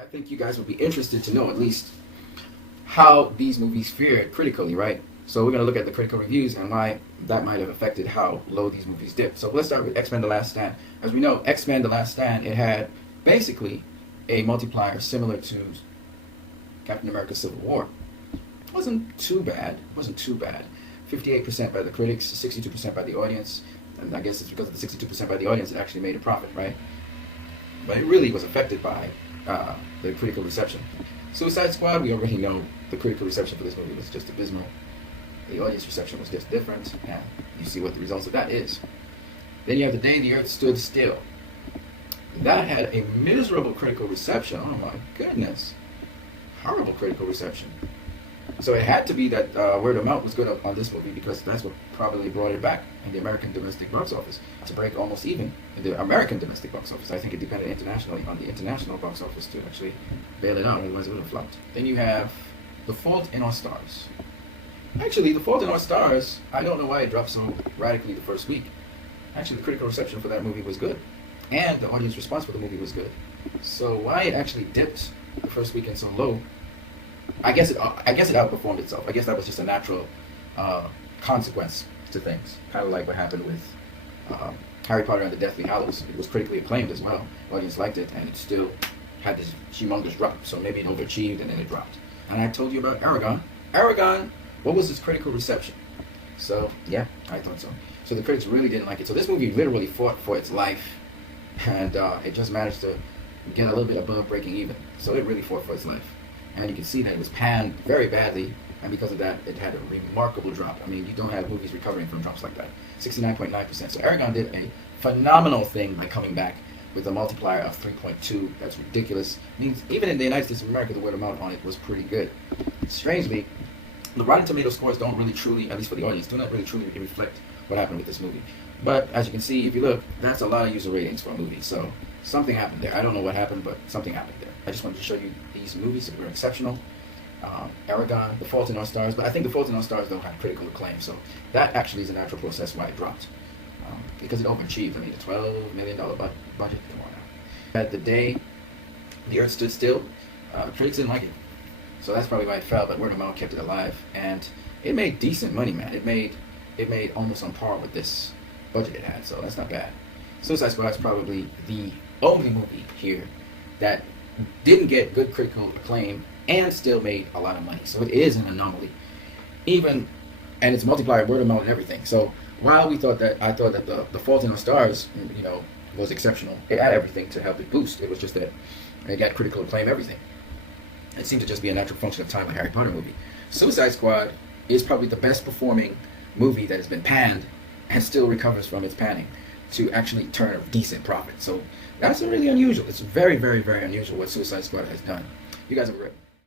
I think you guys would be interested to know at least how these movies fared critically, right? So we're going to look at the critical reviews and why that might have affected how low these movies dipped. So let's start with X-Men The Last Stand. As we know, X-Men The Last Stand, it had basically a multiplier similar to Captain America Civil War. It wasn't too bad. 58% by the critics, 62% by the audience. And I guess it's because of the 62% by the audience it actually made a profit, right? But it really was affected by the critical reception. Suicide Squad, we already know the critical reception for this movie was just abysmal. The audience reception was just different, and you see what the results of that is. Then you have The Day the Earth Stood Still. That had a miserable critical reception. Oh my goodness. Horrible critical reception. So it had to be that word of mouth was good on this movie, because that's what probably brought it back in the American domestic box office to break almost even in the American domestic box office. I think it depended internationally on the international box office to actually bail it out, otherwise it would have flopped. Then you have The Fault in Our Stars. Actually, The Fault in Our Stars, I don't know why it dropped so radically the first week. Actually, the critical reception for that movie was good, and the audience response for the movie was good. So why it actually dipped the first weekend so low, I guess it outperformed itself. I guess that was just a natural consequence to things, kind of like what happened with Harry Potter and the Deathly Hallows. It was critically acclaimed as well. The audience liked it, and it still had this humongous drop. So maybe it overachieved and then it dropped. And I told you about Aragon. Aragon, what was its critical reception? So yeah, I thought so. So the critics really didn't like it. So this movie literally fought for its life, and it just managed to get a little bit above breaking even. So it really fought for its life. And you can see that it was panned very badly, and because of that, it had a remarkable drop. I mean, you don't have movies recovering from drops like that. 69.9%. So Aragon did a phenomenal thing by coming back with a multiplier of 3.2. That's ridiculous. It means even in the United States of America, the word of mouth on it was pretty good. Strangely, the Rotten Tomatoes scores don't really truly, at least for the audience, do not really truly reflect what happened with this movie. But as you can see, if you look, that's a lot of user ratings for a movie. So something happened there. I don't know what happened, but something happened there. I just wanted to show you these movies that were exceptional. Aragon, The Fault in Our Stars, but I think The Fault in Our Stars don't have critical acclaim, so that actually is a natural process why it dropped. Because it overachieved. I mean, a $12 million budget, come on now. At The Day the Earth Stood Still, critics didn't like it. So that's probably why it fell, but word of mouth kept it alive. And it made decent money, man. It made almost on par with this budget it had, so that's not bad. Suicide Squad is probably the only movie here that didn't get good critical acclaim and still made a lot of money. So it is an anomaly. And it's multiplier, word of mouth, and everything. So while I thought that the Fault in Our Stars, was exceptional, it had everything to help it boost. It was just that it got critical acclaim, everything. It seemed to just be a natural function of time, like Harry Potter movie. Suicide Squad is probably the best performing movie that has been panned and still recovers from its panning to actually turn a decent profit. So that's really unusual. It's very, very, very unusual what Suicide Squad has done. You guys have a great